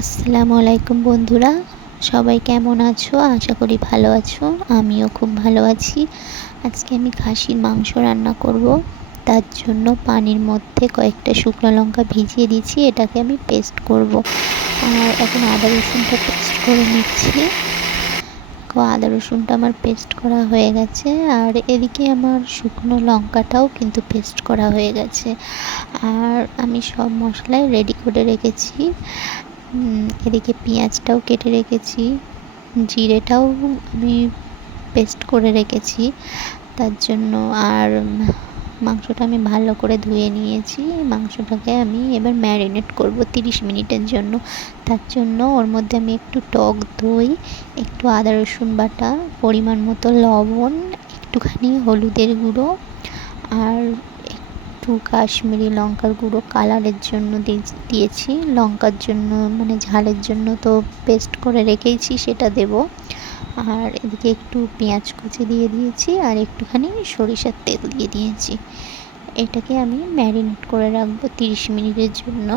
আসসালামু আলাইকুম বন্ধুরা, সবাই কেমন আছো? আশা করি ভালো আছো। আমিও খুব ভালো আছি। আজকে আমি খাসির মাংস রান্না করব। তার জন্য পানির মধ্যে কয়েকটা শুকনো লঙ্কা ভিজিয়ে দিয়েছি, এটাকে আমি পেস্ট করব। আর এখন আদা রসুনটা পেস্ট করে নিচ্ছি। আদা রসুনটা আমার পেস্ট করা হয়ে গেছে, আর এদিকে আমার শুকনো লঙ্কাটাও কিন্তু পেস্ট করা হয়ে গেছে। আর আমি সব মশলাই রেডি করে রেখেছি। এদিকে পেঁয়াজটাও কেটে রেখেছি, জিরেটাও আমি পেস্ট করে রেখেছি তার জন্য। আর মাংসটা আমি ভালো করে ধুয়ে নিয়েছি। মাংসটাকে আমি এবার ম্যারিনেট করব 30 মিনিটের জন্য। তার জন্য ওর মধ্যে আমি একটু টক দই, একটু আদা রসুন বাটা, পরিমাণ মতো লবণ, একটুখানি হলুদের গুঁড়ো, আর একটু কাশ্মীরি লঙ্কার গুঁড়ো কালারের জন্য দিয়েছি। লঙ্কার জন্য মানে ঝালের জন্য তো পেস্ট করে রেখেইছি, সেটা দেব। আর এদিকে একটু পেঁয়াজ কুচি দিয়ে দিয়েছি, আর একটুখানি সরিষার তেল দিয়ে দিয়েছি। এটাকে আমি ম্যারিনেট করে রাখবো 30 মিনিটের জন্য।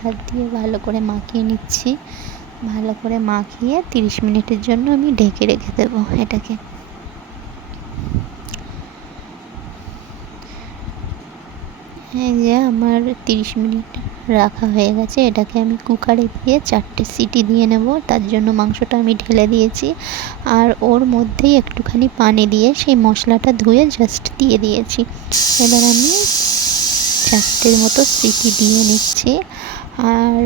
হাত দিয়ে ভালো করে মাখিয়ে নিচ্ছি। ভালো করে মাখিয়ে 30 মিনিটের জন্য আমি ঢেকে রেখে দেবো এটাকে। এই যে আমার 30 মিনিট রাখা হয়ে গেছে। এটাকে আমি কুকারে দিয়ে 4টে সিটি দিয়ে নেব। তার জন্য মাংসটা আমি ঢেলে দিয়েছি, আর ওর মধ্যেই একটুখানি পানি দিয়ে সেই মশলাটা ধুয়ে জাস্ট দিয়ে দিয়েছি। এবার আমি 4টের মতো সিটি দিয়ে নিচ্ছি। আর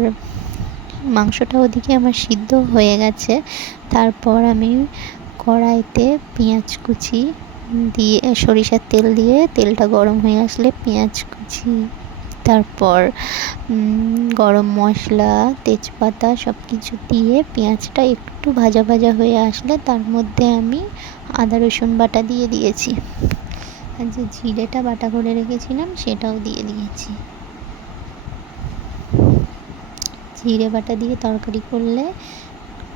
মাংসটা ওদিকে আমার সিদ্ধ হয়ে গেছে। তারপর আমি কড়াইতে পেঁয়াজ কুচি দিয়ে সরিষার তেল দিয়ে, তেলটা গরম হয়ে আসলে পেঁয়াজ কুচি, তারপর গরম মশলা, তেজপাতা সব কিছু দিয়ে পেঁয়াজটা একটু ভাজা ভাজা হয়ে আসলে তার মধ্যে আমি আদা রসুন বাটা দিয়ে দিয়েছি। আর যে জিরেটা বাটা করে রেখেছিলাম সেটাও দিয়ে দিয়েছি। জিরে বাটা দিয়ে তরকারি করলে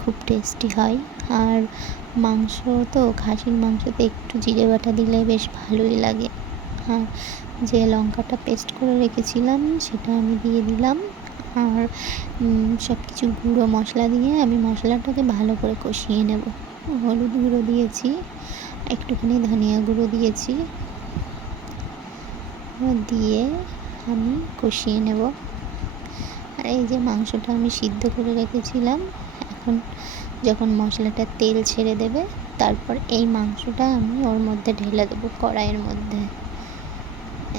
খুব টেস্টি হয়। আর মাংস তো খাসির মাংসতে একটু জিরে বাটা দিলে বেশ ভালোই লাগে। আর যে লঙ্কাটা পেস্ট করে রেখেছিলাম সেটা আমি দিয়ে দিলাম। আর সব কিছু গুঁড়ো মশলা দিয়ে আমি মশলাটাকে ভালো করে কষিয়ে নেব। হলুদ গুঁড়ো দিয়েছি, একটুখানি ধনিয়া গুঁড়ো দিয়েছি, দিয়ে আমি কষিয়ে নেব। আর এই যে মাংসটা আমি সিদ্ধ করে রেখেছিলাম, এখন যখন মশলাটা তেল ছেড়ে দেবে তারপর এই মাংসটা আমি ওর মধ্যে ঢেলে দেবো কড়াইয়ের মধ্যে।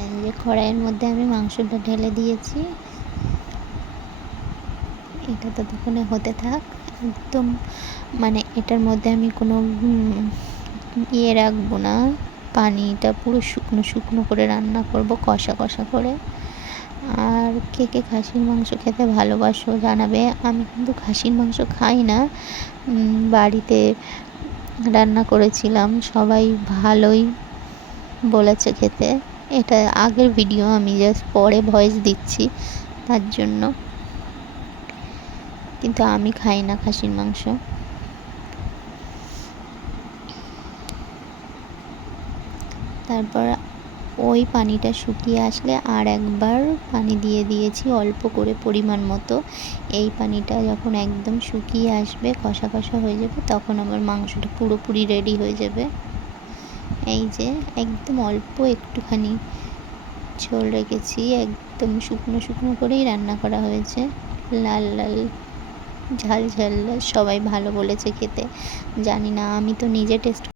এই যে কড়াইয়ের মধ্যে আমি মাংসটা ঢেলে দিয়েছি। এটা ততক্ষণে হতে থাক। একদম মানে এটার মধ্যে আমি কোনো রাখবো না, পানিটা পুরো শুকনো শুকনো করে রান্না করব, কষা কষা করে। আর কে কে খাসির মাংস খেতে ভালোবাসো জানাবে। আমি কিন্তু খাসির মাংস খাই না, বাড়িতে রান্না করেছিলাম, সবাই ভালোই বলেছে খেতে। এটা আগের ভিডিও, আমি জাস্ট পরে ভয়েস দিচ্ছি তার জন্য। কিন্তু আমি খাই না খাসির মাংস। তারপর ওই পানিটা শুকিয়ে আসলে আর একবার পানি দিয়ে দিয়েছি অল্প করে পরিমাণ মতো। এই পানিটা যখন একদম শুকিয়ে আসবে, কষা কষা হয়ে যাবে, তখন আমার মাংসটা পুরোপুরি রেডি হয়ে যাবে। এই যে একদম অল্প একটুখানি ঝোল রেখেছি, একদম শুকনো শুকনো করেই রান্না করা হয়েছে। লাল লাল ঝাল ঝাল সবাই ভালো বলেছে খেতে। জানি না, আমি তো নিজে টেস্ট